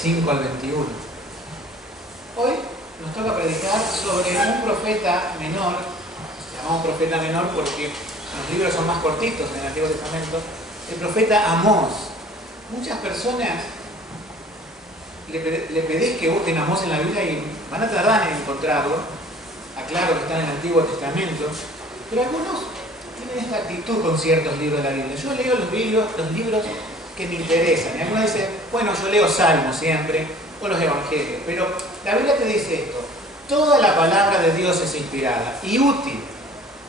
5 al 21. Hoy nos toca predicar sobre un profeta menor. Se llama un profeta menor porque los libros son más cortitos en el Antiguo Testamento. El profeta Amós. Muchas personas le pedís que busquen Amós en la Biblia y van a tardar en encontrarlo. Aclaro que está en el Antiguo Testamento. Pero algunos tienen esta actitud con ciertos libros de la Biblia. Yo leo los libros que me interesan. Y algunos dicen, bueno, yo leo Salmos siempre, o los Evangelios. Pero la Biblia te dice esto: toda la palabra de Dios es inspirada y útil.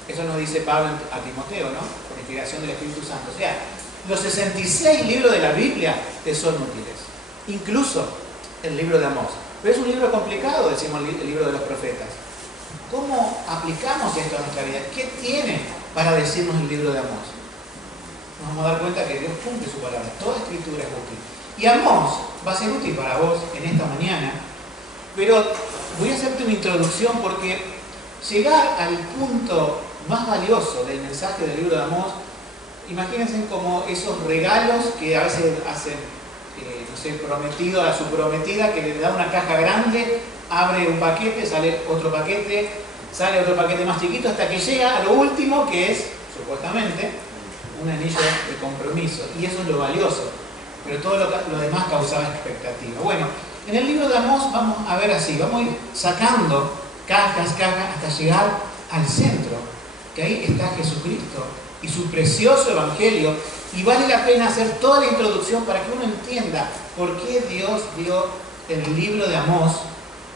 Eso nos dice Pablo a Timoteo, ¿no? Por inspiración del Espíritu Santo. O sea, los 66 libros de la Biblia te son útiles. Incluso el libro de Amós. Pero es un libro complicado, decimos el libro de los profetas. ¿Cómo aplicamos esto a nuestra vida? ¿Qué tiene para decirnos el libro de Amós? Nos vamos a dar cuenta que Dios cumple su palabra. Toda escritura es útil. Y Amós va a ser útil para vos en esta mañana. Pero voy a hacerte una introducción porque llegar al punto más valioso del mensaje del libro de Amós, imagínense como esos regalos que a veces hacen, no sé, prometido a su prometida, que le da una caja grande, abre un paquete, sale otro paquete más chiquito, hasta que llega a lo último, que es, supuestamente, un anillo de compromiso. Y eso es lo valioso. Pero todo lo demás causaba expectativa. Bueno, en el libro de Amós vamos a ver así, vamos a ir sacando cajas, hasta llegar al centro, que ahí está Jesucristo y su precioso Evangelio. Y vale la pena hacer toda la introducción para que uno entienda por qué Dios dio el libro de Amós,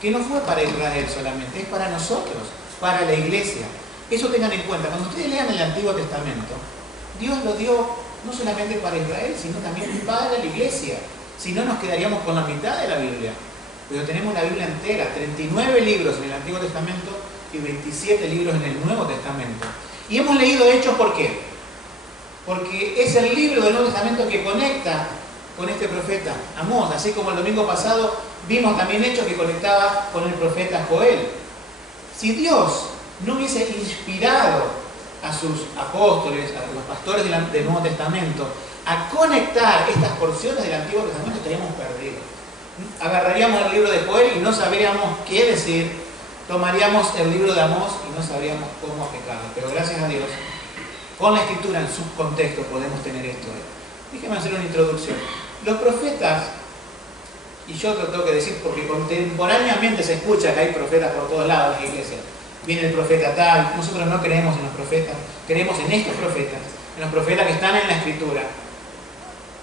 que no fue para Israel solamente, es para nosotros, para la iglesia. Eso tengan en cuenta. Cuando ustedes lean el Antiguo Testamento, Dios lo dio no solamente para Israel, sino también para la iglesia. Si no, nos quedaríamos con la mitad de la Biblia. Pero tenemos la Biblia entera, 39 libros en el Antiguo Testamento y 27 libros en el Nuevo Testamento. Y hemos leído Hechos, ¿por qué? Porque es el libro del Nuevo Testamento que conecta con este profeta Amós, así como el domingo pasado vimos también Hechos que conectaba con el profeta Joel. Si Dios no hubiese inspirado a sus apóstoles, a los pastores del Nuevo Testamento, a conectar estas porciones del Antiguo Testamento, estaríamos perdidos. Agarraríamos el libro de Joel y no sabríamos qué decir, tomaríamos el libro de Amós y no sabríamos cómo aplicarlo. Pero gracias a Dios, con la Escritura en su contexto podemos tener esto. Déjenme hacer una introducción. Los profetas, y yo lo tengo que decir porque contemporáneamente se escucha que hay profetas por todos lados en la iglesia. Viene el profeta tal, nosotros no creemos en los profetas, creemos en estos profetas, en los profetas que están en la Escritura.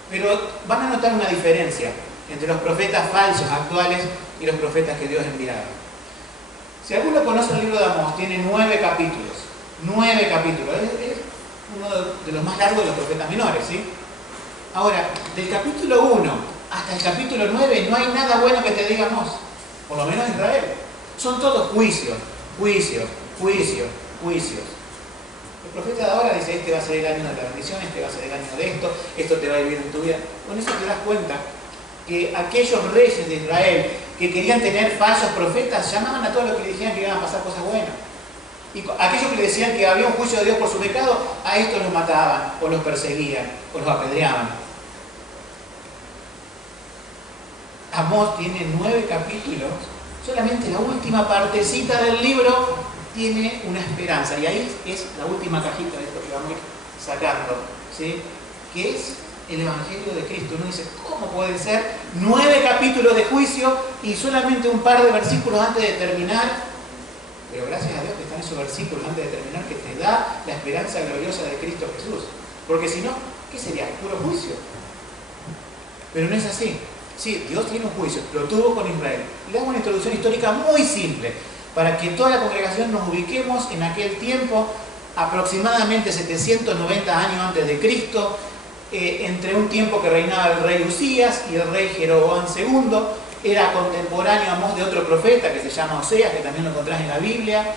Pero van a notar una diferencia entre los profetas falsos actuales y los profetas que Dios enviaba. Si alguno conoce el libro de Amós, tiene 9 capítulos. 9 capítulos. Es uno de los más largos de los profetas menores, ¿sí? Ahora, del capítulo 1 hasta el capítulo 9 no hay nada bueno que te diga Amós, por lo menos en Israel. Son todos juicios. El profeta de ahora dice, este va a ser el año de la bendición, este va a ser el año de esto te va a ir bien en tu vida. Con eso te das cuenta que aquellos reyes de Israel que querían tener falsos profetas llamaban a todos los que le dijeran que iban a pasar cosas buenas. Y aquellos que le decían que había un juicio de Dios por su pecado, a estos los mataban, o los perseguían, o los apedreaban. Amós tiene 9 capítulos. Solamente la última partecita del libro tiene una esperanza. Y ahí es la última cajita de esto que vamos a ir sacando, ¿sí? Que es el Evangelio de Cristo. Uno dice, ¿cómo puede ser 9 capítulos de juicio y solamente un par de versículos antes de terminar? Pero gracias a Dios que están esos versículos antes de terminar que te da la esperanza gloriosa de Cristo Jesús. Porque si no, ¿qué sería? Puro juicio. Pero no es así. Sí, Dios tiene un juicio, lo tuvo con Israel. Le damos una introducción histórica muy simple, para que toda la congregación nos ubiquemos en aquel tiempo, aproximadamente 790 años antes de Cristo, entre un tiempo que reinaba el rey Usías y el rey Jeroboam II. Era contemporáneo a Amós de otro profeta que se llama Oseas, que también lo encontrás en la Biblia.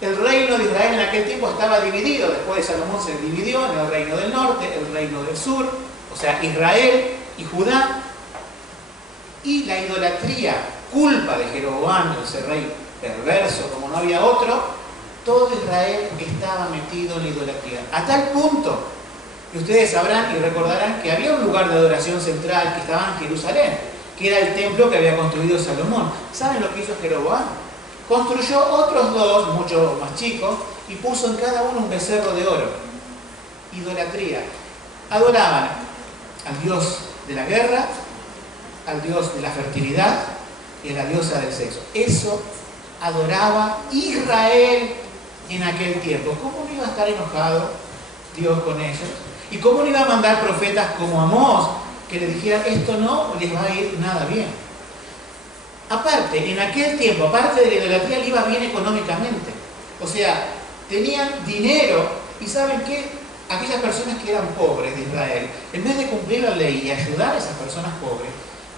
El reino de Israel en aquel tiempo estaba dividido, después de Salomón se dividió en el reino del norte, el reino del sur, o sea, Israel y Judá. Y la idolatría, culpa de Jeroboam, ese rey perverso como no había otro, todo Israel estaba metido en la idolatría. A tal punto que ustedes sabrán y recordarán que había un lugar de adoración central que estaba en Jerusalén, que era el templo que había construido Salomón. ¿Saben lo que hizo Jeroboam? Construyó otros dos, mucho más chicos, y puso en cada uno un becerro de oro. Idolatría. Adoraban al dios de la guerra, al dios de la fertilidad y a la diosa del sexo. Eso adoraba Israel en aquel tiempo. ¿Cómo no iba a estar enojado Dios con ellos? ¿Y cómo no iba a mandar profetas como Amós que le dijeran esto no les va a ir nada bien? Aparte, en aquel tiempo, aparte de la idolatría, le iba bien económicamente. O sea, tenían dinero y ¿saben qué? Aquellas personas que eran pobres de Israel, en vez de cumplir la ley y ayudar a esas personas pobres,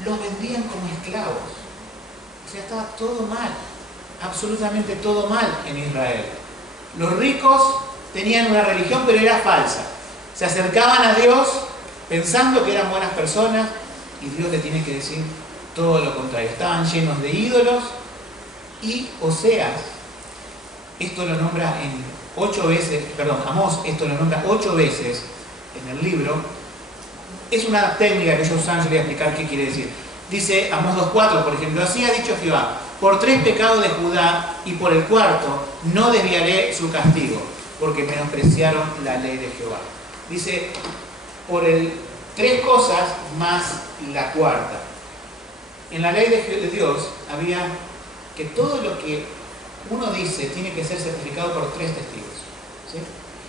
los vendían como esclavos. O sea, estaba todo mal, absolutamente todo mal en Israel. Los ricos tenían una religión, pero era falsa. Se acercaban a Dios pensando que eran buenas personas y Dios le tiene que decir todo lo contrario. Estaban llenos de ídolos y Oseas, esto lo nombra en 8 veces, perdón, Amós, esto lo nombra 8 veces en el libro. Es una técnica que ellos usan, yo les voy a explicar qué quiere decir. Dice Amós 2.4, por ejemplo, así ha dicho Jehová, por 3 pecados de Judá y por el cuarto no desviaré su castigo, porque menospreciaron la ley de Jehová. Dice, por 3 cosas más la cuarta. En la ley de Dios había que todo lo que uno dice tiene que ser certificado por 3 testigos. ¿Sí?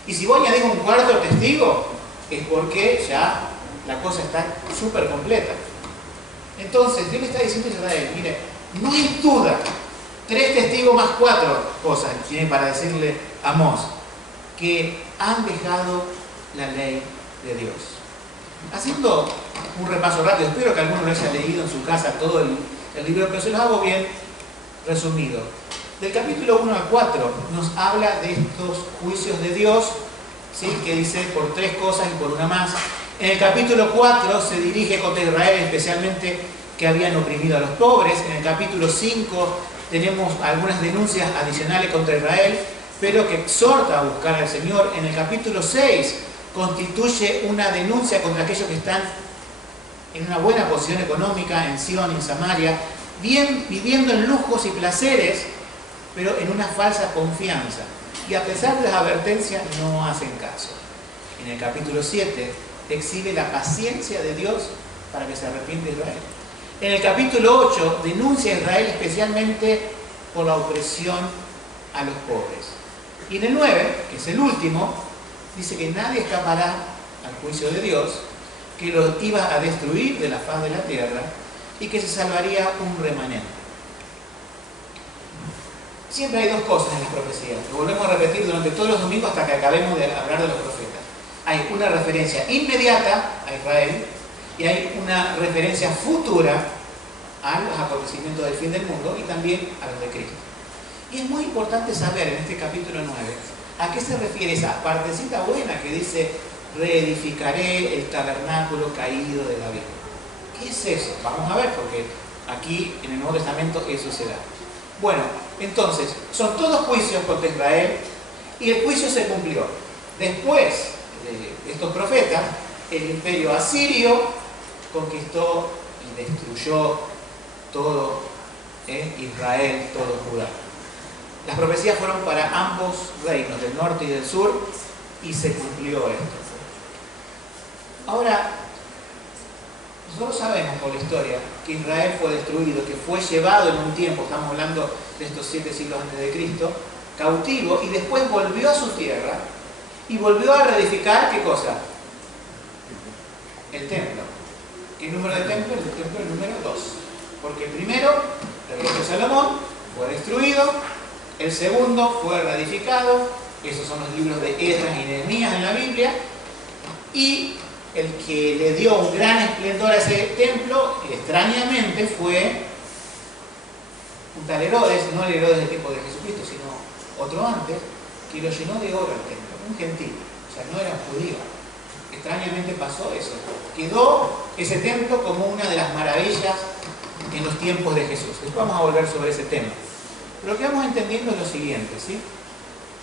Y si vos añadís un cuarto testigo, es porque ya la cosa está súper completa. Entonces, Dios le está diciendo a Israel, mire, no hay duda, 3 testigos más 4 cosas tiene para decirle a Amós, que han dejado la ley de Dios. Haciendo un repaso rápido, espero que alguno lo haya leído en su casa todo el libro, pero se los hago bien resumido. Del capítulo 1 al 4 nos habla de estos juicios de Dios, ¿sí? Que dice por 3 cosas y por una más. En el capítulo 4 se dirige contra Israel, especialmente que habían oprimido a los pobres. En el capítulo 5 tenemos algunas denuncias adicionales contra Israel, pero que exhorta a buscar al Señor. En el capítulo 6 constituye una denuncia contra aquellos que están en una buena posición económica en Sion y en Samaria, bien viviendo en lujos y placeres, pero en una falsa confianza. Y a pesar de las advertencias, no hacen caso. En el capítulo 7 exhibe la paciencia de Dios para que se arrepiente Israel. En el capítulo 8 denuncia a Israel especialmente por la opresión a los pobres. Y en el 9, que es el último, dice que nadie escapará al juicio de Dios, que los iba a destruir de la faz de la tierra y que se salvaría un remanente. Siempre hay 2 cosas en las profecías, lo volvemos a repetir durante todos los domingos hasta que acabemos de hablar de los profetas. Hay una referencia inmediata a Israel y hay una referencia futura a los acontecimientos del fin del mundo y también a los de Cristo. Y es muy importante saber en este capítulo 9 a qué se refiere esa partecita buena que dice reedificaré el tabernáculo caído de David. ¿Qué es eso? Vamos a ver, porque aquí en el Nuevo Testamento eso se da. Bueno, entonces, son todos juicios contra Israel y el juicio se cumplió. Después de estos profetas, el imperio asirio conquistó y destruyó todo Israel, todo Judá. Las profecías fueron para ambos reinos, del norte y del sur, y se cumplió esto. Ahora, nosotros sabemos por la historia que Israel fue destruido, que fue llevado en un tiempo, estamos hablando de estos 7 siglos antes de Cristo, cautivo, y después volvió a su tierra y volvió a reedificar, ¿qué cosa? El templo. ¿Qué número de templo? El templo número 2. Porque el primero, el reino de Salomón, fue destruido, el segundo fue reedificado, esos son los libros de Esdras y Nehemías en la Biblia, y el que le dio un gran esplendor a ese templo, extrañamente, fue un tal Herodes, no el Herodes del tiempo de Jesucristo, sino otro antes, que lo llenó de oro el templo, un gentil, o sea, no era judío. Extrañamente pasó eso. Quedó ese templo como una de las maravillas en los tiempos de Jesús. Después vamos a volver sobre ese tema. Pero lo que vamos entendiendo es lo siguiente, ¿sí?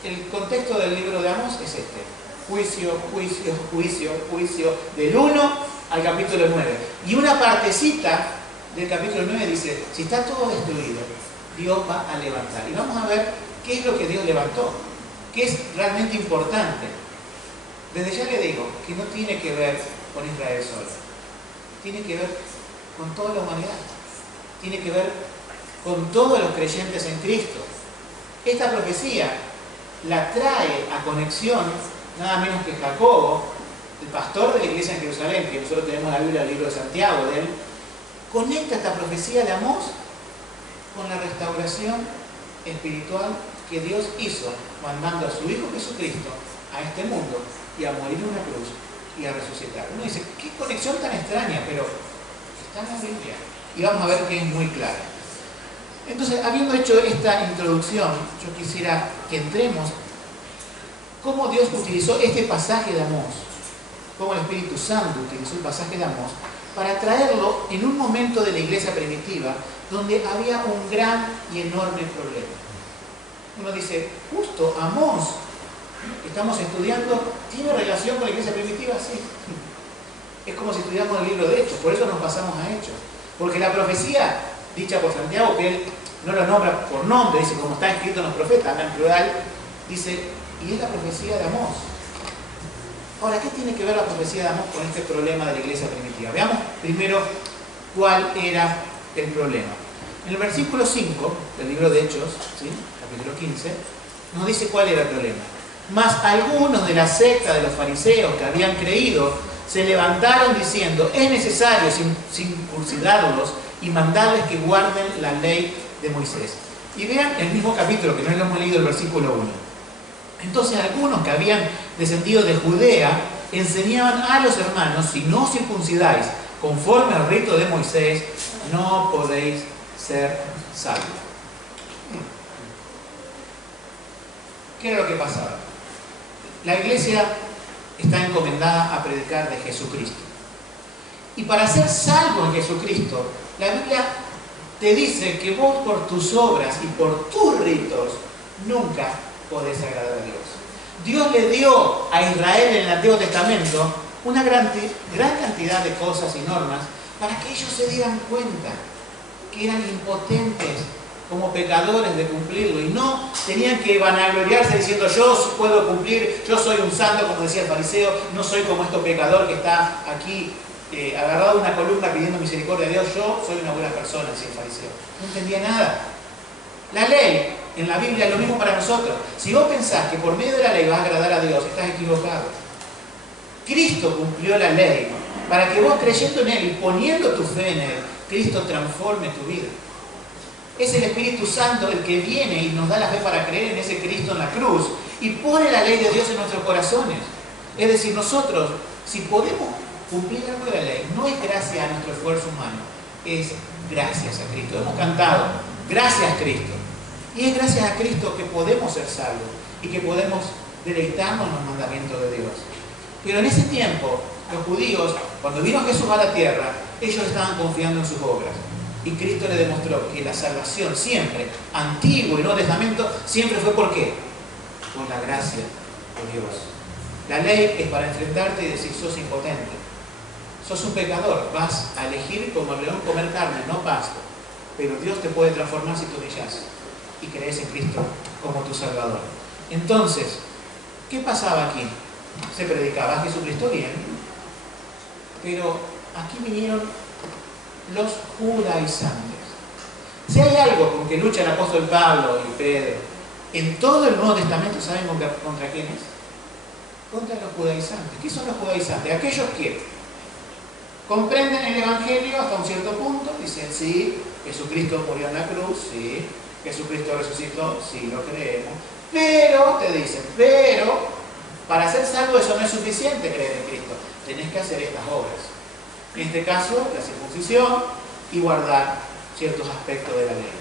El contexto del libro de Amós es este. Juicio, juicio, juicio, juicio, del 1 al capítulo 9. Y una partecita del capítulo 9 dice, si está todo destruido, Dios va a levantar. Y vamos a ver qué es lo que Dios levantó, qué es realmente importante. Desde ya le digo que no tiene que ver con Israel solo, tiene que ver con toda la humanidad, tiene que ver con todos los creyentes en Cristo. Esta profecía la trae a conexión nada menos que Jacobo, el pastor de la iglesia en Jerusalén, que nosotros tenemos la Biblia, el libro de Santiago de él, conecta esta profecía de Amós con la restauración espiritual que Dios hizo mandando a su Hijo Jesucristo a este mundo y a morir en una cruz y a resucitar. Uno dice, qué conexión tan extraña, pero está en la Biblia y vamos a ver que es muy clara. Entonces, habiendo hecho esta introducción, yo quisiera que entremos cómo Dios utilizó este pasaje de Amós, cómo el Espíritu Santo utilizó el pasaje de Amós para traerlo en un momento de la iglesia primitiva donde había un gran y enorme problema. Uno dice, justo Amós, que estamos estudiando, ¿tiene relación con la iglesia primitiva? Sí. Es como si estudiáramos el libro de Hechos, por eso nos pasamos a Hechos. Porque la profecía dicha por Santiago, que él no lo nombra por nombre, dice como está escrito en los profetas, habla en plural, dice, y es la profecía de Amós. Ahora, ¿qué tiene que ver la profecía de Amós con este problema de la iglesia primitiva? Veamos primero cuál era el problema. En el versículo 5 del libro de Hechos, ¿sí? Capítulo 15, nos dice cuál era el problema. Mas algunos de la secta de los fariseos que habían creído se levantaron diciendo, es necesario circuncidarlos y mandarles que guarden la ley de Moisés. Y vean el mismo capítulo, que no lo hemos leído, el versículo 1. Entonces algunos que habían descendido de Judea enseñaban a los hermanos, si no circuncidáis conforme al rito de Moisés, no podéis ser salvos. ¿Qué era lo que pasaba? La iglesia está encomendada a predicar de Jesucristo. Y para ser salvo en Jesucristo, la Biblia te dice que vos por tus obras y por tus ritos nunca podés agradar a Dios. Dios le dio a Israel en el Antiguo Testamento una gran cantidad de cosas y normas para que ellos se dieran cuenta que eran impotentes como pecadores de cumplirlo y no tenían que vanagloriarse diciendo yo puedo cumplir, yo soy un santo, como decía el fariseo, no soy como este pecador que está aquí agarrado a una columna pidiendo misericordia a Dios, yo soy una buena persona, decía el fariseo. No entendía nada. La ley en la Biblia es lo mismo para nosotros. Si vos pensás que por medio de la ley vas a agradar a Dios, estás equivocado. Cristo cumplió la ley para que vos creyendo en Él y poniendo tu fe en Él, Cristo transforme tu vida. Es el Espíritu Santo el que viene y nos da la fe para creer en ese Cristo en la cruz y pone la ley de Dios en nuestros corazones. Es decir, nosotros, si podemos cumplir algo de la ley, no es gracias a nuestro esfuerzo humano, es gracias a Cristo. Hemos cantado, gracias Cristo. Y es gracias a Cristo que podemos ser salvos y que podemos deleitarnos en los mandamientos de Dios. Pero en ese tiempo, los judíos, cuando vino Jesús a la tierra, ellos estaban confiando en sus obras. Y Cristo le demostró que la salvación siempre, Antiguo y Nuevo Testamento, siempre fue ¿por qué? Por la gracia de Dios. La ley es para enfrentarte y decir, sos impotente. Sos un pecador, vas a elegir como el león comer carne, no pasto. Pero Dios te puede transformar si te humillas y crees en Cristo como tu Salvador. Entonces, ¿qué pasaba aquí? Se predicaba a Jesucristo bien, pero aquí vinieron los judaizantes. Si hay algo con que lucha el apóstol Pablo y Pedro en todo el Nuevo Testamento, ¿saben contra quién es? Contra los judaizantes. ¿Qué son los judaizantes? Aquellos que comprenden el Evangelio hasta un cierto punto, dicen, sí, Jesucristo murió en la cruz, sí, Jesucristo resucitó, sí, lo creemos, pero, te dicen, pero, para ser salvo eso no es suficiente creer en Cristo, tenés que hacer estas obras. En este caso, la circuncisión y guardar ciertos aspectos de la ley.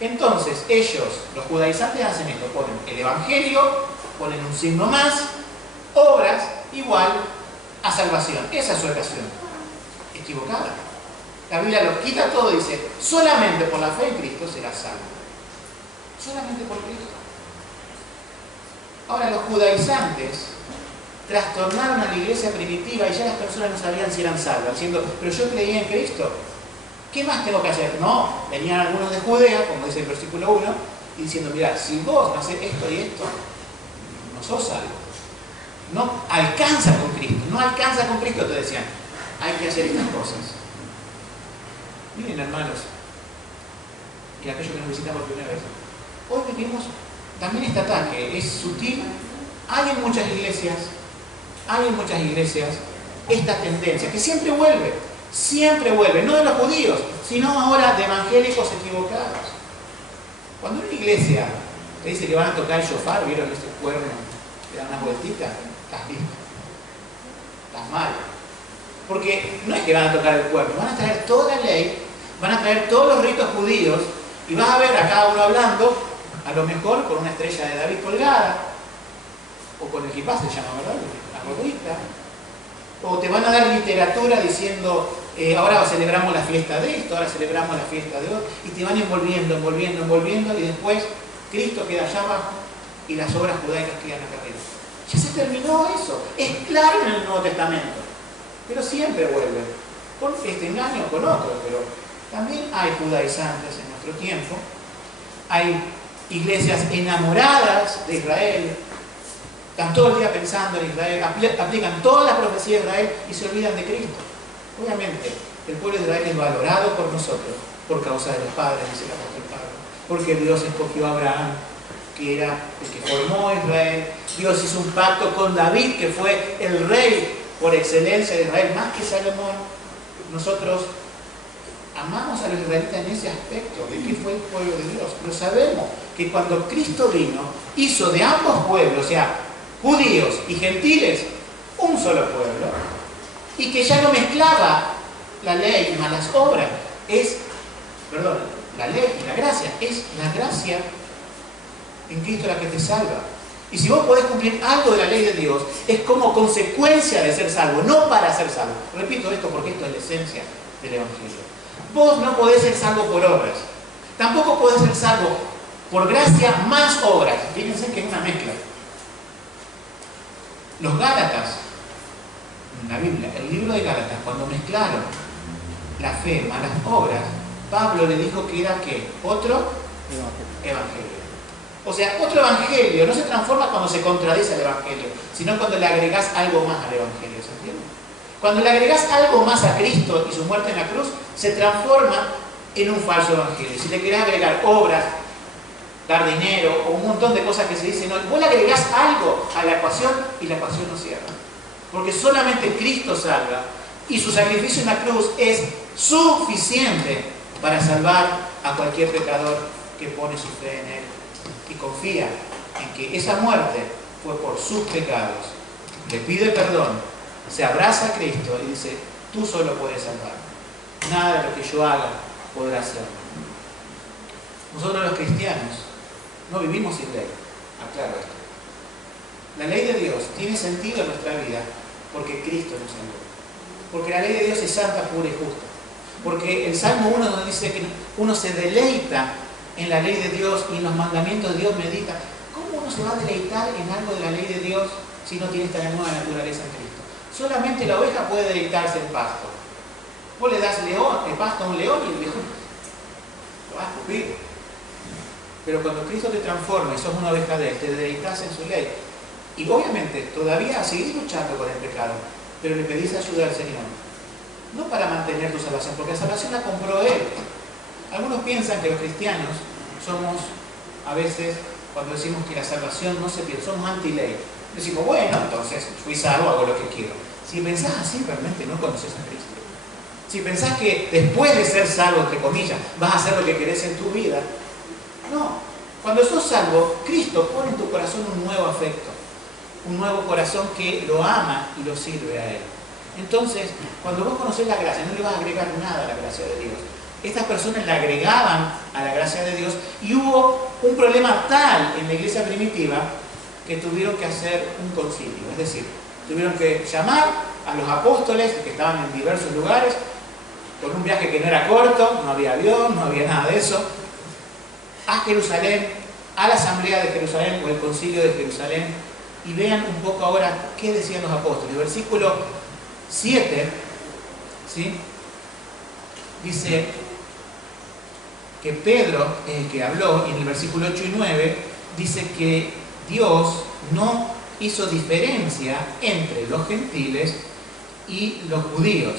Entonces, ellos, los judaizantes, hacen esto, ponen el Evangelio, ponen un signo más, obras igual a salvación. Esa es su ecuación. Equivocada. La Biblia lo quita todo y dice, solamente por la fe en Cristo serás salvo. Solamente por Cristo. Ahora, los judaizantes trastornaron a la iglesia primitiva y ya las personas no sabían si eran salvas, diciendo, pero yo creía en Cristo. ¿Qué más tengo que hacer? No, venían algunos de Judea, como dice el versículo 1, y diciendo, mira, si vos no haces esto y esto, no sos salvo. No alcanza con Cristo, no alcanza con Cristo, te decían. Hay que hacer estas cosas. Miren, hermanos, y aquellos que nos visitan por primera vez, hoy vivimos también este ataque, es sutil. Hay en muchas iglesias esta tendencia, que siempre vuelve, no de los judíos, sino ahora de evangélicos equivocados. Cuando una iglesia te dice que van a tocar el shofar, ¿vieron ese cuerno? Le dan unas vueltitas, estás listo, estás mal. Porque no es que van a tocar el cuerno, van a traer toda la ley, van a traer todos los ritos judíos, y vas a ver a cada uno hablando, a lo mejor con una estrella de David colgada, o con el kipá se llama, ¿verdad? La gorrita. O te van a dar literatura diciendo, ahora celebramos la fiesta de esto, ahora celebramos la fiesta de otro, y te van envolviendo, y después Cristo queda allá abajo y las obras judaicas quedan acá arriba. Ya se terminó eso, es claro en el Nuevo Testamento, pero siempre vuelve, con este engaño o con otro, pero también hay judaizantes en nuestro tiempo, hay iglesias enamoradas de Israel, están todo el día pensando en Israel, aplican todas las profecías de Israel y se olvidan de Cristo. Obviamente, el pueblo de Israel es valorado por nosotros, por causa de los padres, dice el apóstol Pablo, porque Dios escogió a Abraham, que era el que formó a Israel. Dios hizo un pacto con David, que fue el rey por excelencia de Israel, más que Salomón. Nosotros amamos a los israelitas en ese aspecto, de que fue el pueblo de Dios. Pero sabemos que cuando Cristo vino, hizo de ambos pueblos, o sea, judíos y gentiles, un solo pueblo, y que ya no mezclaba la ley más las obras. La ley y la gracia, es la gracia en Cristo la que te salva. Y si vos podés cumplir algo de la ley de Dios, es como consecuencia de ser salvo, no para ser salvo. Repito esto porque esto es la esencia del Evangelio. Vos no podés ser salvo por obras, tampoco podés ser salvo por gracia más obras. Fíjense que es una mezcla. Los Gálatas, en la Biblia, el libro de Gálatas, cuando mezclaron la fe más las obras, Pablo le dijo que era ¿qué? Otro evangelio. O sea, otro evangelio no se transforma cuando se contradice al evangelio, sino cuando le agregás algo más al evangelio, ¿se entiende? Cuando le agregás algo más a Cristo y su muerte en la cruz, se transforma en un falso evangelio. Si le querés agregar obras, dar dinero o un montón de cosas que se dicen, no, vos le agregás algo a la ecuación y la ecuación no cierra. Porque solamente Cristo salva y su sacrificio en la cruz es suficiente para salvar a cualquier pecador que pone su fe en Él y confía en que esa muerte fue por sus pecados. Le pide perdón, se abraza a Cristo y dice, tú solo puedes salvar. Nada de lo que yo haga podrá hacerlo. Nosotros los cristianos no vivimos sin ley, aclaro esto. La ley de Dios tiene sentido en nuestra vida porque Cristo nos salvó. Porque la ley de Dios es santa, pura y justa. Porque el Salmo 1 nos dice que uno se deleita en la ley de Dios y en los mandamientos de Dios medita. ¿Cómo uno se va a deleitar en algo de la ley de Dios si no tiene esta nueva naturaleza en Cristo? Solamente la oveja puede deleitarse en pasto. Vos le das pasto a un león y el león lo va a escupir. Pero cuando Cristo te transforma y sos una oveja de Él, te deleitas en su ley. Y obviamente todavía seguís luchando con el pecado, pero le pedís ayuda al Señor. No para mantener tu salvación, porque la salvación la compró Él. Algunos piensan que los cristianos somos, a veces, cuando decimos que la salvación no se pierde, somos anti-ley. Decimos, bueno, entonces fui salvo, hago lo que quiero. Si pensás así, realmente no conoces a Cristo. Si pensás que después de ser salvo, entre comillas, vas a hacer lo que querés en tu vida, no. Cuando sos salvo, Cristo pone en tu corazón un nuevo afecto, un nuevo corazón que lo ama y lo sirve a Él. Entonces, cuando vos conocés la gracia, no le vas a agregar nada a la gracia de Dios. Estas personas le agregaban a la gracia de Dios y hubo un problema tal en la iglesia primitiva que tuvieron que hacer un concilio. Es decir, tuvieron que llamar a los apóstoles que estaban en diversos lugares, con un viaje que no era corto, no había avión, no había nada de eso, a Jerusalén, a la asamblea de Jerusalén o el concilio de Jerusalén, y vean un poco ahora qué decían los apóstoles. Versículo 7, ¿sí? Dice, que Pedro, que habló, y en el versículo 8 y 9, dice que Dios no hizo diferencia entre los gentiles y los judíos.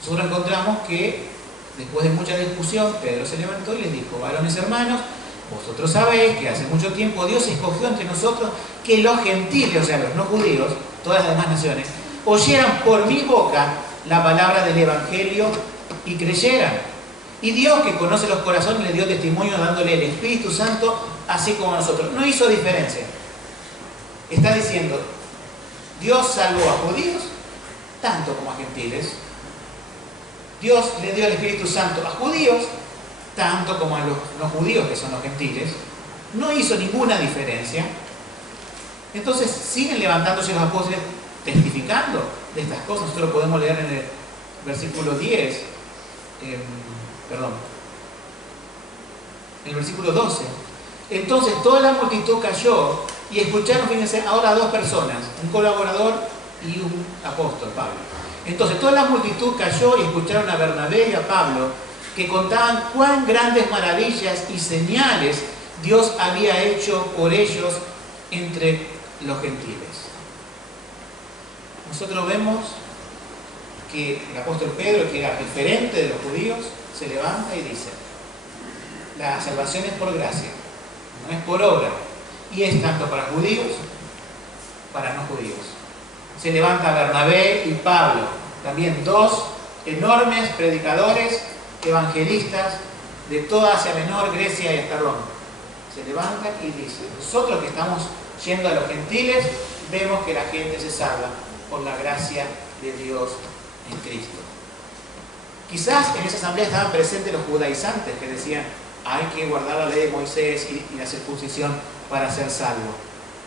Nosotros encontramos que después de mucha discusión, Pedro se levantó y les dijo: varones hermanos, vosotros sabéis que hace mucho tiempo Dios escogió entre nosotros que los gentiles, o sea, los no judíos, todas las demás naciones, oyeran por mi boca la palabra del Evangelio y creyeran. Y Dios, que conoce los corazones, le dio testimonio dándole el Espíritu Santo, así como a nosotros. No hizo diferencia. Está diciendo, Dios salvó a judíos tanto como a gentiles. Dios le dio el Espíritu Santo a judíos tanto como a los no judíos, que son los gentiles. No hizo ninguna diferencia. Entonces siguen levantándose los apóstoles testificando de estas cosas. Nosotros lo podemos leer en el versículo 10, en el versículo 12. Entonces toda la multitud cayó y escucharon, fíjense, ahora a dos personas, un colaborador y un apóstol, Pablo. Entonces toda la multitud cayó y escucharon a Bernabé y a Pablo, que contaban cuán grandes maravillas y señales Dios había hecho por ellos entre los gentiles. Nosotros vemos que el apóstol Pedro, que era referente de los judíos, se levanta y dice: la salvación es por gracia, no es por obra, y es tanto para judíos, para no judíos. Se levanta Bernabé y Pablo, también dos enormes predicadores, evangelistas de toda Asia Menor, Grecia y hasta Roma. Se levantan y dicen: nosotros que estamos yendo a los gentiles, vemos que la gente se salva por la gracia de Dios en Cristo. Quizás en esa asamblea estaban presentes los judaizantes que decían: hay que guardar la ley de Moisés y la circuncisión para ser salvo,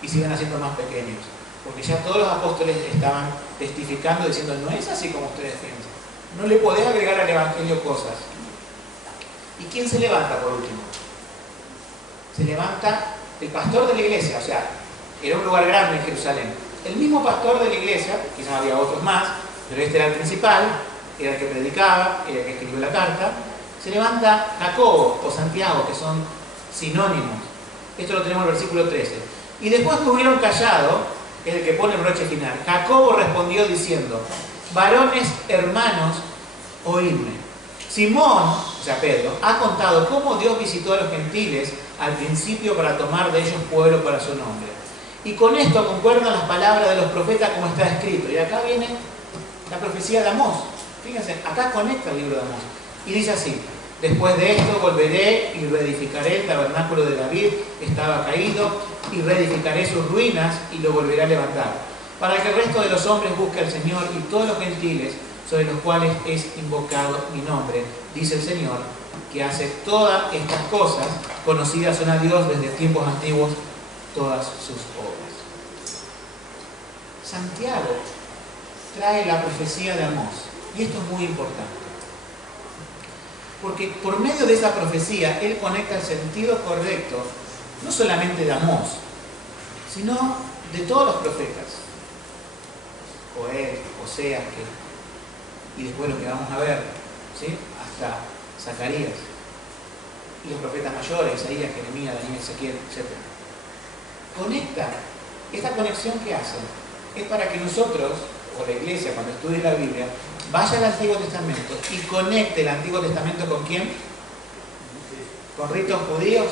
y se iban haciendo más pequeños, porque ya todos los apóstoles estaban testificando, diciendo: no es así como ustedes piensan, no le podés agregar al evangelio cosas. ¿Y quién se levanta por último? Se levanta el pastor de la iglesia. O sea, era un lugar grande en Jerusalén, el mismo pastor de la iglesia, quizás había otros más, pero este era el principal, era el que predicaba, era el que escribió la carta. Se levanta Jacobo o Santiago, que son sinónimos. Esto lo tenemos en el versículo 13. Y después que hubieron callado, es el que pone el broche final. Jacobo respondió diciendo: varones hermanos, oídme. Simón, o sea Pedro, ha contado cómo Dios visitó a los gentiles al principio para tomar de ellos pueblo para su nombre. Y con esto concuerdan las palabras de los profetas como está escrito. Y acá viene la profecía de Amós. Fíjense, acá conecta el libro de Amós. Y dice así: después de esto volveré y reedificaré el tabernáculo de David, que estaba caído, y reedificaré sus ruinas y lo volveré a levantar, para que el resto de los hombres busque al Señor y todos los gentiles sobre los cuales es invocado mi nombre, dice el Señor, que hace todas estas cosas, conocidas son a Dios desde tiempos antiguos todas sus obras. Santiago trae la profecía de Amós, y esto es muy importante, porque por medio de esa profecía él conecta el sentido correcto, no solamente de Amós, sino de todos los profetas, Joel, Oseas, y después lo que vamos a ver, ¿sí?, hasta Zacarías, y los profetas mayores, Isaías, Jeremías, Daniel, Ezequiel, etc. Conecta, esta conexión que hacen es para que nosotros, o la iglesia, cuando estudie la Biblia, vaya al Antiguo Testamento y conecte el Antiguo Testamento ¿con quién? ¿Con ritos judíos?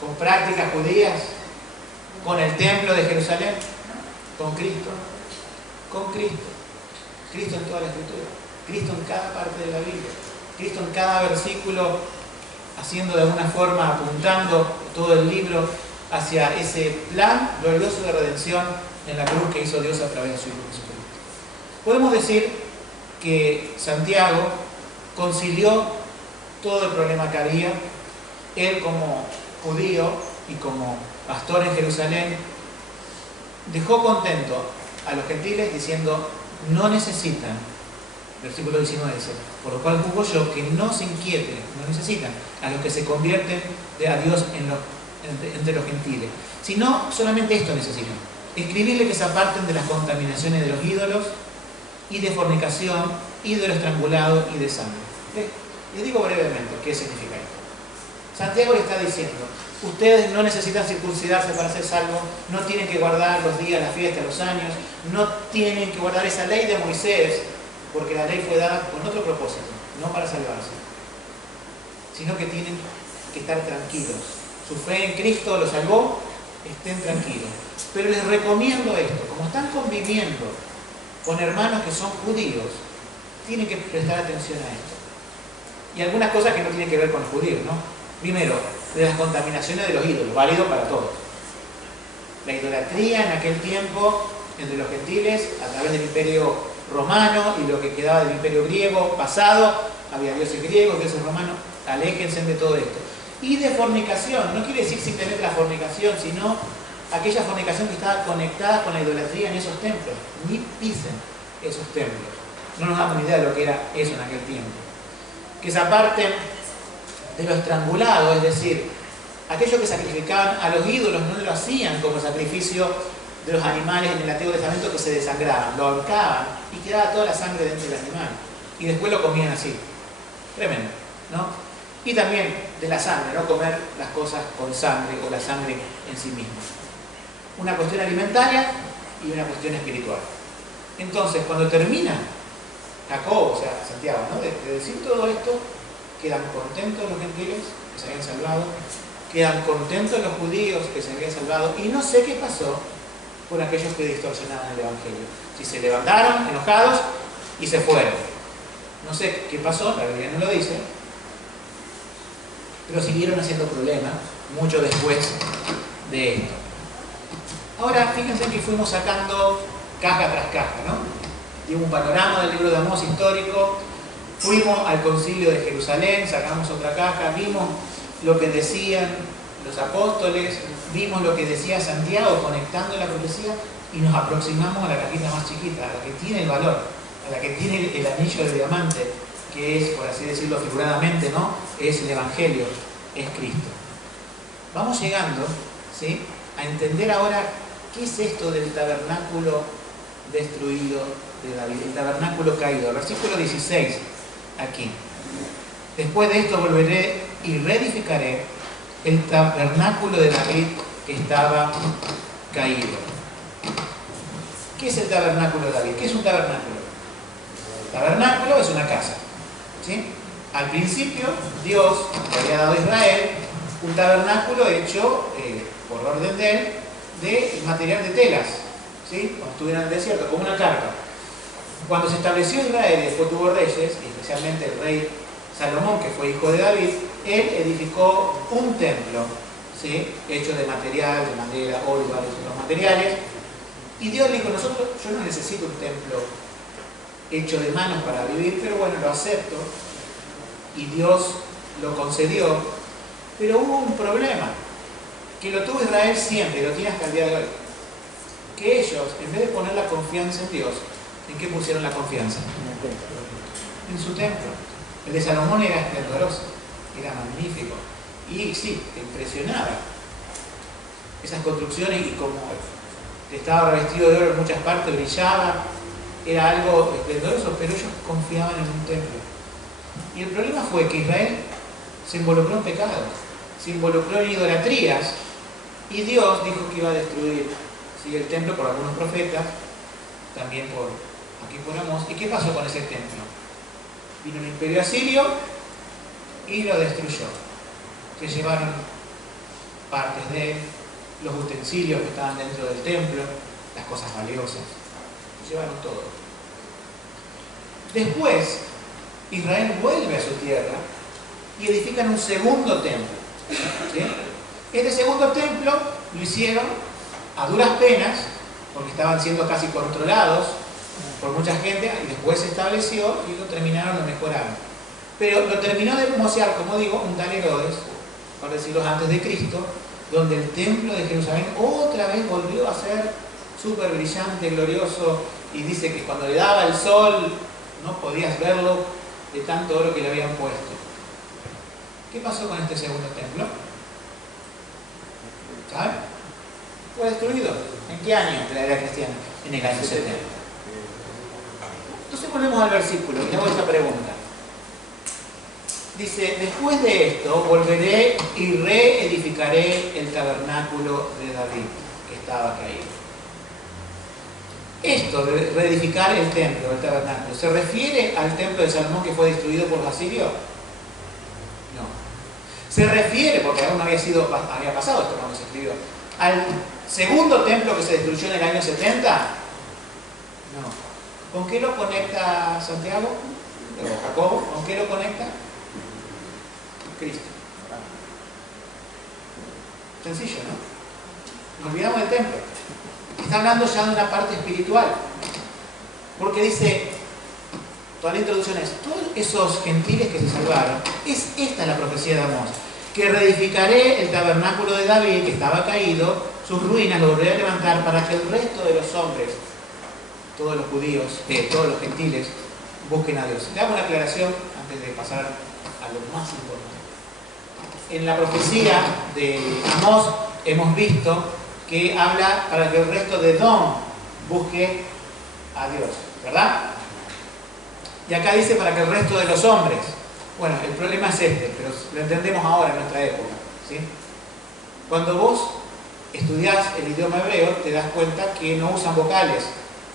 ¿Con prácticas judías? ¿Con el templo de Jerusalén? ¿Con Cristo? Con Cristo. Cristo en toda la Escritura. Cristo en cada parte de la Biblia. Cristo en cada versículo, haciendo de alguna forma, apuntando todo el libro hacia ese plan glorioso de redención en la cruz que hizo Dios a través de su Hijo Jesucristo. Podemos decir que Santiago concilió todo el problema que había. Él, como judío y como pastor en Jerusalén, dejó contento a los gentiles diciendo: no necesitan, versículo 19 dice: por lo cual juzgo yo que no se inquieten, no necesitan a los que se convierten a Dios entre los gentiles, sino solamente esto necesitan: escribirle que se aparten de las contaminaciones de los ídolos y de fornicación y de lo estrangulado y de sangre. Les digo brevemente qué significa esto. Santiago le está diciendo, ustedes no necesitan circuncidarse para ser salvos, no tienen que guardar los días, las fiestas, los años, no tienen que guardar esa ley de Moisés, porque la ley fue dada con otro propósito, no para salvarse, sino que tienen que estar tranquilos. Su fe en Cristo los salvó, estén tranquilos. Pero les recomiendo esto, como están conviviendo con hermanos que son judíos, tienen que prestar atención a esto. Y algunas cosas que no tienen que ver con los judíos, ¿no? Primero, de las contaminaciones de los ídolos, válido para todos. La idolatría en aquel tiempo entre los gentiles, a través del imperio romano y lo que quedaba del imperio griego pasado, había dioses griegos, dioses romanos, aléjense de todo esto. Y de fornicación, no quiere decir simplemente la fornicación, sino aquella fornicación que estaba conectada con la idolatría en esos templos. Ni pisen esos templos. No nos damos ni idea de lo que era eso en aquel tiempo. Que se aparten de lo estrangulado, es decir, aquellos que sacrificaban a los ídolos no lo hacían como sacrificio de los animales en el Antiguo Testamento que se desangraban, lo ahorcaban y quedaba toda la sangre dentro del animal. Y después lo comían así. Tremendo, ¿no? Y también de la sangre, no comer las cosas con sangre o la sangre en sí misma. Una cuestión alimentaria y una cuestión espiritual. Entonces, cuando termina Jacob, o sea, Santiago, ¿no? de decir todo esto, quedan contentos los gentiles que se habían salvado, quedan contentos los judíos que se habían salvado, y no sé qué pasó con aquellos que distorsionaban el Evangelio. Si se levantaron enojados y se fueron. No sé qué pasó, la Biblia no lo dice, pero siguieron haciendo problemas mucho después de esto. Ahora, fíjense que fuimos sacando caja tras caja, ¿no? Dimos un panorama del libro de Amós histórico, fuimos al concilio de Jerusalén, sacamos otra caja, vimos lo que decían los apóstoles, vimos lo que decía Santiago conectando la profecía y nos aproximamos a la cajita más chiquita, a la que tiene el valor, a la que tiene el anillo de diamante, que es, por así decirlo figuradamente, ¿no? Es el Evangelio, es Cristo. Vamos llegando, ¿sí?, a entender ahora qué es esto del tabernáculo destruido de David, el tabernáculo caído. Versículo 16, aquí. Después de esto volveré y reedificaré el tabernáculo de David que estaba caído. ¿Qué es el tabernáculo de David? ¿Qué es un tabernáculo? Tabernáculo es una casa, ¿sí? Al principio Dios le había dado a Israel un tabernáculo hecho por orden de él de material de telas, ¿sí? Cuando estuvieron en el desierto, como una carpa. Cuando se estableció Israel y después tuvo reyes, y especialmente el rey Salomón, que fue hijo de David, él edificó un templo, ¿sí?, hecho de material, de madera, oro y varios otros materiales. Y Dios le dijo, yo no necesito un templo hecho de manos para vivir, pero bueno, lo acepto. Y Dios lo concedió. Pero hubo un problema, que lo tuvo Israel siempre, y lo tiene hasta el día de hoy. Que ellos, en vez de poner la confianza en Dios, ¿en qué pusieron la confianza? En su templo. El de Salomón era esplendoroso, era magnífico. Y sí, te impresionaba. Esas construcciones, y como estaba revestido de oro en muchas partes, brillaba, era algo esplendoroso, pero ellos confiaban en un templo. Y el problema fue que Israel se involucró en pecados, se involucró en idolatrías, y Dios dijo que iba a destruir, ¿sí?, el templo por algunos profetas, también aquí por Amós. ¿Y qué pasó con ese templo? Vino el imperio asirio y lo destruyó. Se llevaron partes de él, los utensilios que estaban dentro del templo, las cosas valiosas, se llevaron todo. Después, Israel vuelve a su tierra y edifican un segundo templo, ¿sí? Este segundo templo lo hicieron a duras penas, porque estaban siendo casi controlados por mucha gente, y después se estableció y lo terminaron, lo mejoraron. Pero lo terminó de hermosear, como digo, un tal Herodes, por decirlo antes de Cristo, donde el templo de Jerusalén otra vez volvió a ser súper brillante, glorioso, y dice que cuando le daba el sol no podías verlo de tanto oro que le habían puesto. ¿Qué pasó con este segundo templo? ¿Saben? Fue destruido. ¿En qué año de la era cristiana? En el año 70. Entonces volvemos al versículo y hago esta pregunta. dice, después de esto volveré y reedificaré el tabernáculo de David, que estaba caído. Esto de reedificar el templo, el tabernáculo, ¿se refiere al templo de Salomón que fue destruido por los asirios? No. Se refiere, porque aún no había pasado esto cuando se escribió, al segundo templo que se destruyó en el año 70. No. ¿Con qué lo conecta Santiago? ¿O Jacobo? ¿Con qué lo conecta? Cristo. Sencillo, ¿no? Nos olvidamos del templo. Está hablando ya de una parte espiritual. Porque dice, toda la introducción es, todos esos gentiles que se salvaron, esta es la profecía de Amós, que reedificaré el tabernáculo de David, que estaba caído, sus ruinas lo volveré a levantar para que el resto de los hombres, todos los judíos, todos los gentiles, busquen a Dios. Le hago una aclaración antes de pasar a lo más importante. En la profecía de Amós hemos visto que habla para que el resto de Edom busque a Dios, ¿verdad? Y acá dice para que el resto de los hombres. Bueno, el problema es este, pero lo entendemos ahora en nuestra época, ¿sí? Cuando vos estudiás el idioma hebreo, te das cuenta que no usan vocales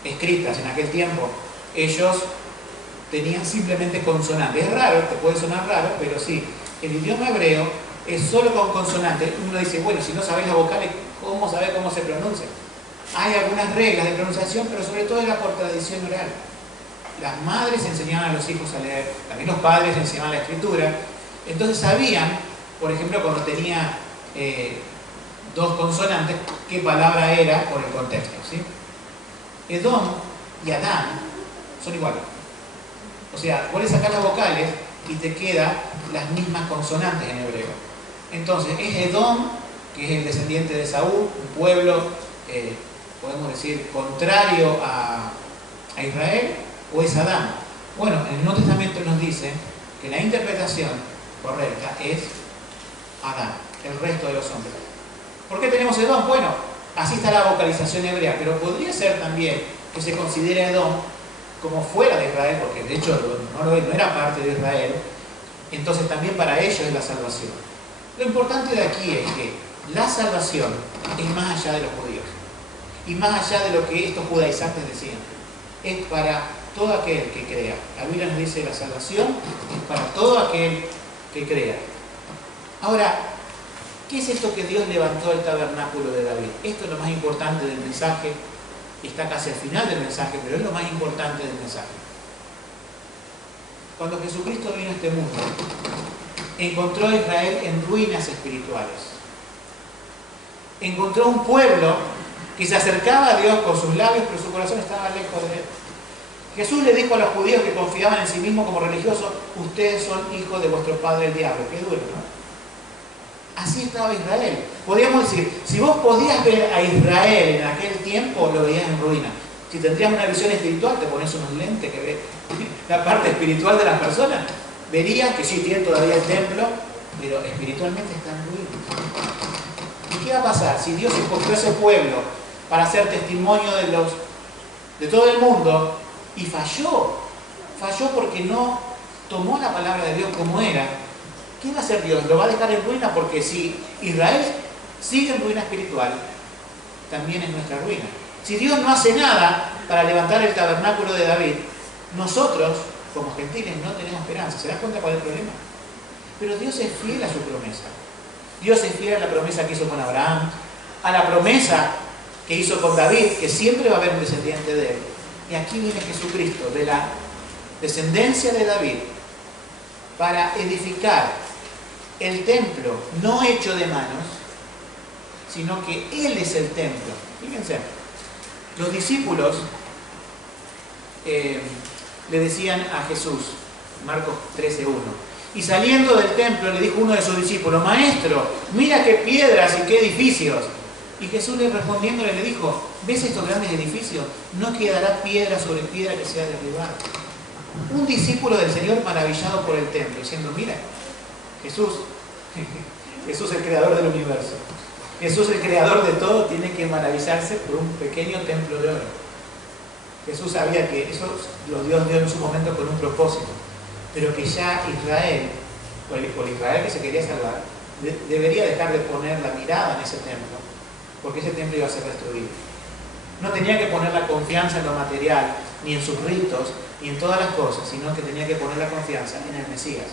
escritas en aquel tiempo. Ellos tenían simplemente consonantes. Es raro, te puede sonar raro, pero sí. El idioma hebreo es solo con consonantes. Uno dice, bueno, si no sabés las vocales, ¿cómo sabés cómo se pronuncia? Hay algunas reglas de pronunciación, pero sobre todo era por tradición oral. Las madres enseñaban a los hijos a leer, también los padres enseñaban la escritura. Entonces sabían, por ejemplo, cuando tenía dos consonantes, qué palabra era por el contexto, ¿sí? Edom y Adán son iguales. O sea, vos le sacás las vocales y te quedan las mismas consonantes en hebreo. Entonces, es Edom, que es el descendiente de Saúl, un pueblo, podemos decir, contrario a Israel, o es Adán. Bueno, en el Nuevo Testamento nos dice que la interpretación correcta es Adán, el resto de los hombres. ¿Por qué tenemos Edom? Bueno, así está la vocalización hebrea, pero podría ser también que se considere Edom como fuera de Israel, porque de hecho no era parte de Israel. Entonces también para ellos es la salvación. Lo importante de aquí es que la salvación es más allá de los judíos y más allá de lo que estos judaizantes decían. Es para todo aquel que crea. La Biblia nos dice que la salvación es para todo aquel que crea. Ahora, ¿qué es esto que Dios levantó el tabernáculo de David? Esto es lo más importante del mensaje. Está casi al final del mensaje, pero es lo más importante del mensaje. Cuando Jesucristo vino a este mundo, encontró a Israel en ruinas espirituales. Encontró un pueblo que se acercaba a Dios con sus labios, pero su corazón estaba lejos de él. Jesús le dijo a los judíos que confiaban en sí mismos como religiosos, ustedes son hijos de vuestro padre el diablo. Qué duro, ¿no? Así estaba Israel. Podríamos decir, si vos podías ver a Israel en aquel tiempo, lo veías en ruina. Si tendrías una visión espiritual, te pones unos lentes que ves la parte espiritual de las personas, verías que sí tienen todavía el templo, pero espiritualmente están en ruina. ¿Y qué va a pasar? Si Dios escogió a ese pueblo para ser testimonio de todo el mundo y falló porque no tomó la palabra de Dios como era, ¿qué va a hacer Dios? ¿Lo va a dejar en ruina? Porque si Israel sigue en ruina espiritual, también es nuestra ruina. Si Dios no hace nada para levantar el tabernáculo de David, nosotros, como gentiles, no tenemos esperanza. ¿Se dan cuenta cuál es el problema? Pero Dios es fiel a su promesa. Dios es fiel a la promesa que hizo con Abraham, a la promesa que hizo con David, que siempre va a haber un descendiente de él. Y aquí viene Jesucristo, de la descendencia de David, para edificar el templo, no hecho de manos, sino que Él es el templo. Fíjense, los discípulos le decían a Jesús, Marcos 13:1, y saliendo del templo le dijo uno de sus discípulos, Maestro, mira qué piedras y qué edificios. Y Jesús le respondiéndole le dijo, ¿ves estos grandes edificios? No quedará piedra sobre piedra que sea derribada. Un discípulo del Señor maravillado por el templo, diciendo, mira, Jesús el creador del universo, Jesús el creador de todo, tiene que maravillarse por un pequeño templo de oro. Jesús sabía que eso Dios dio en su momento con un propósito, pero que ya Israel o el Israel que se quería salvar, debería dejar de poner la mirada en ese templo, porque ese templo iba a ser destruido. No tenía que poner la confianza en lo material, ni en sus ritos, ni en todas las cosas, sino que tenía que poner la confianza en el Mesías.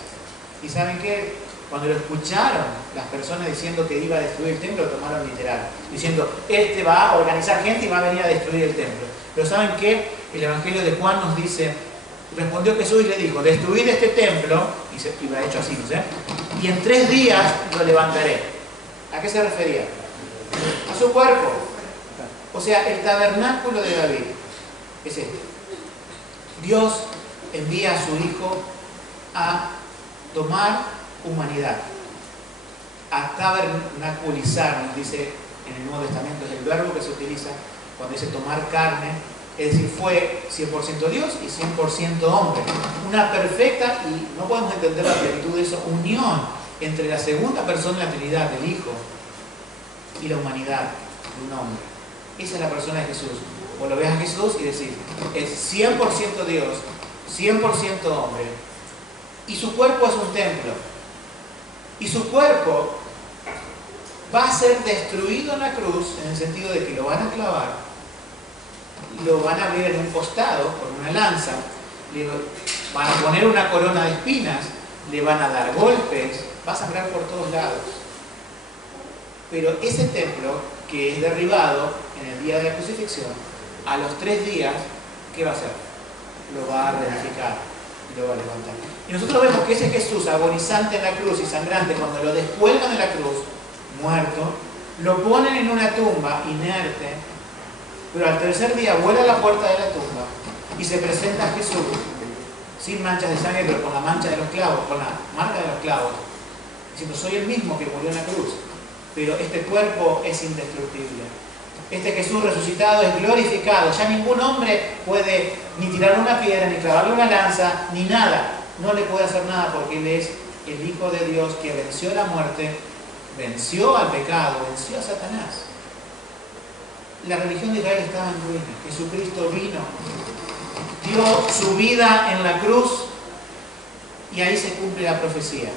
¿Y saben qué? Cuando lo escucharon las personas diciendo que iba a destruir el templo, lo tomaron literal, diciendo, este va a organizar gente y va a venir a destruir el templo. Pero ¿saben qué? El Evangelio de Juan nos dice, respondió Jesús y le dijo, destruid este templo, y se iba hecho así, ¿no sé? Y en 3 días lo levantaré. ¿A qué se refería? A su cuerpo. O sea, el tabernáculo de David es este. Dios envía a su Hijo a tomar humanidad, a tabernaculizar, nos dice en el Nuevo Testamento, es el verbo que se utiliza cuando dice tomar carne, es decir, fue 100% Dios y 100% hombre. Una perfecta, y no podemos entender la plenitud de esa unión entre la segunda persona de la Trinidad, el Hijo, y la humanidad de un hombre. Esa es la persona de Jesús. Vos lo ves a Jesús y decís, es 100% Dios, 100% hombre, y su cuerpo es un templo. Y su cuerpo va a ser destruido en la cruz, en el sentido de que lo van a clavar, lo van a abrir en un costado con una lanza, le van a poner una corona de espinas, le van a dar golpes, va a sangrar por todos lados. Pero ese templo, que es derribado en el día de la crucifixión, a los 3 días, ¿qué va a hacer? Lo va a reedificar y lo va a levantar. Y nosotros vemos que ese Jesús agonizante en la cruz y sangrante, cuando lo descuelgan de la cruz, muerto, lo ponen en una tumba inerte, pero al 3er día vuela a la puerta de la tumba y se presenta a Jesús sin manchas de sangre, pero con la mancha de los clavos, con la marca de los clavos, diciendo, soy el mismo que murió en la cruz, pero este cuerpo es indestructible. Este Jesús resucitado es glorificado. Ya ningún hombre puede ni tirar una piedra, ni clavarle una lanza, ni nada. No le puede hacer nada porque Él es el Hijo de Dios que venció la muerte, venció al pecado, venció a Satanás. La religión de Israel estaba en ruina. Jesucristo vino, dio su vida en la cruz y ahí se cumple la profecía.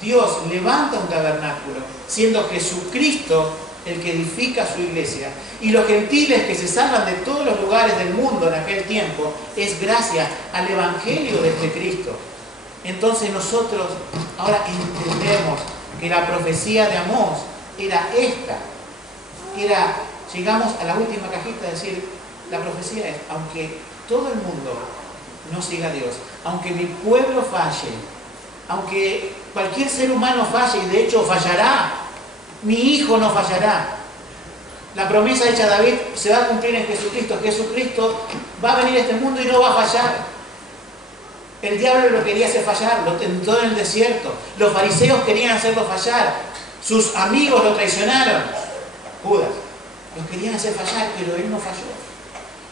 Dios levanta un tabernáculo, siendo Jesucristo el que edifica su iglesia, y los gentiles que se salvan de todos los lugares del mundo en aquel tiempo es gracias al evangelio de este Cristo. Entonces nosotros ahora entendemos que la profecía de Amós era esta, llegamos a la última cajita, es decir, la profecía es, aunque todo el mundo no siga a Dios, aunque mi pueblo falle, aunque cualquier ser humano falle, y de hecho fallará, mi hijo no fallará. La promesa hecha a David se va a cumplir en Jesucristo. Jesucristo va a venir a este mundo y no va a fallar. El diablo lo quería hacer fallar, lo tentó en el desierto. Los fariseos querían hacerlo fallar. Sus amigos lo traicionaron. Judas. Los querían hacer fallar, pero él no falló.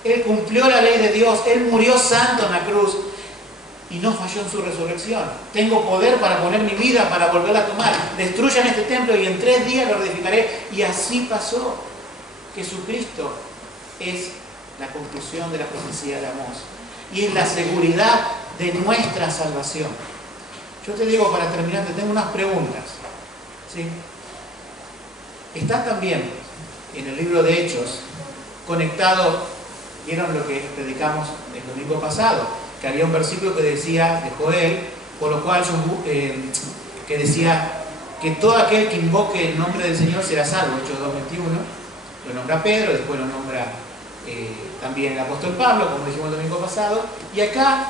Él cumplió la ley de Dios. Él murió santo en la cruz y no falló en su resurrección. Tengo poder para poner mi vida, para volverla a tomar. Destruyan este templo y en 3 días lo reedificaré. Y así pasó. Jesucristo es la conclusión de la profecía de Amós. Y es la seguridad de nuestra salvación. Yo te digo, para terminar, te tengo unas preguntas. ¿Sí? Está también en el libro de Hechos conectado, vieron lo que predicamos el domingo pasado, que había un versículo que decía, de Joel, por lo cual que decía que todo aquel que invoque el nombre del Señor será salvo. Hechos 2:21, lo nombra Pedro, después lo nombra también el apóstol Pablo, como dijimos el domingo pasado, y acá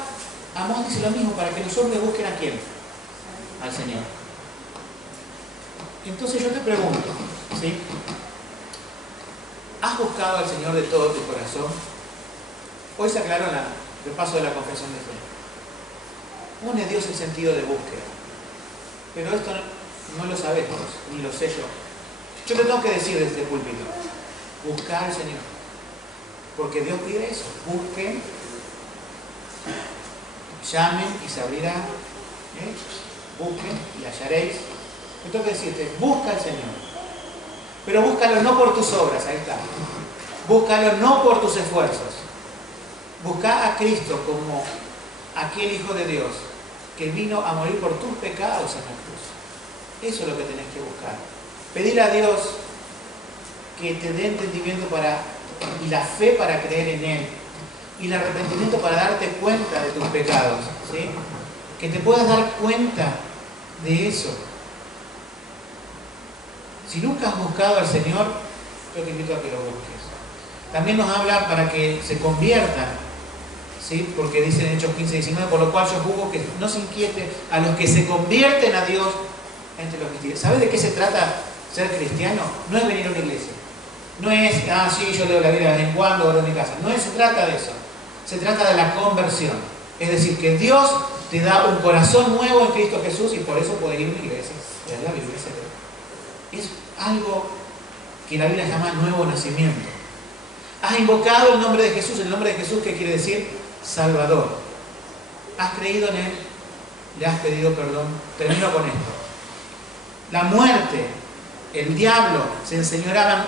Amós dice lo mismo, para que los hombres busquen a quién, al Señor. Entonces yo te pregunto, ¿sí? ¿Has buscado al Señor de todo tu corazón? Hoy se aclaró el paso de la confesión de fe. Pone Dios el sentido de búsqueda. Pero esto no lo sabemos, ni lo sé yo. Yo te tengo que decir desde este púlpito, buscar al Señor. Porque Dios pide eso. Busquen, llamen y se abrirá. Busquen y hallaréis. Yo tengo que decirte, busca al Señor. Pero búscalo no por tus obras, ahí está. Búscalo no por tus esfuerzos. Busca a Cristo como aquel Hijo de Dios que vino a morir por tus pecados en la cruz. Eso es lo que tenés que buscar. Pedir a Dios que te dé entendimiento y la fe para creer en Él, y el arrepentimiento para darte cuenta de tus pecados, ¿sí? Que te puedas dar cuenta de eso. Si nunca has buscado al Señor, yo te invito a que lo busques. También nos habla para que se conviertan, ¿sí? Porque dice en Hechos 15:19, por lo cual yo juzgo que no se inquiete a los que se convierten a Dios entre los cristianos. ¿Sabes de qué se trata ser cristiano? No es venir a una iglesia. No es, sí, yo leo la Biblia de vez en cuando, oro en mi casa. No se trata de eso. Se trata de la conversión. Es decir, que Dios te da un corazón nuevo en Cristo Jesús y por eso poder ir a una iglesia, leer la Biblia, etc. Es algo que la Biblia llama nuevo nacimiento. Has invocado el nombre de Jesús. El nombre de Jesús, ¿qué quiere decir? Salvador. Has creído en Él, le has pedido perdón. Termino con esto. La muerte, el diablo, se enseñoreaban,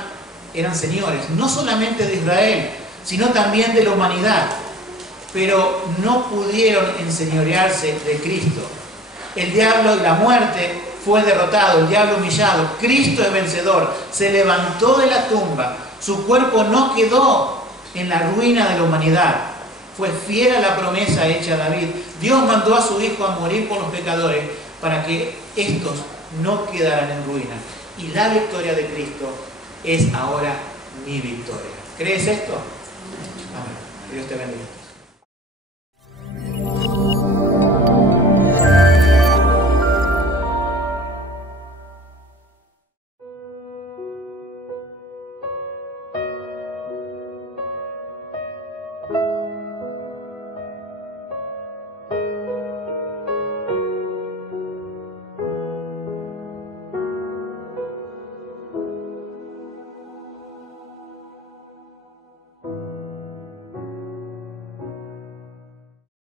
eran señores, no solamente de Israel, sino también de la humanidad. Pero no pudieron enseñorearse de Cristo. El diablo y la muerte fue derrotado, el diablo humillado. Cristo es vencedor, se levantó de la tumba. Su cuerpo no quedó en la ruina de la humanidad. Fue fiel a la promesa hecha a David. Dios mandó a su Hijo a morir por los pecadores para que estos no quedaran en ruina. Y la victoria de Cristo es ahora mi victoria. ¿Crees esto? Amén. Dios te bendiga.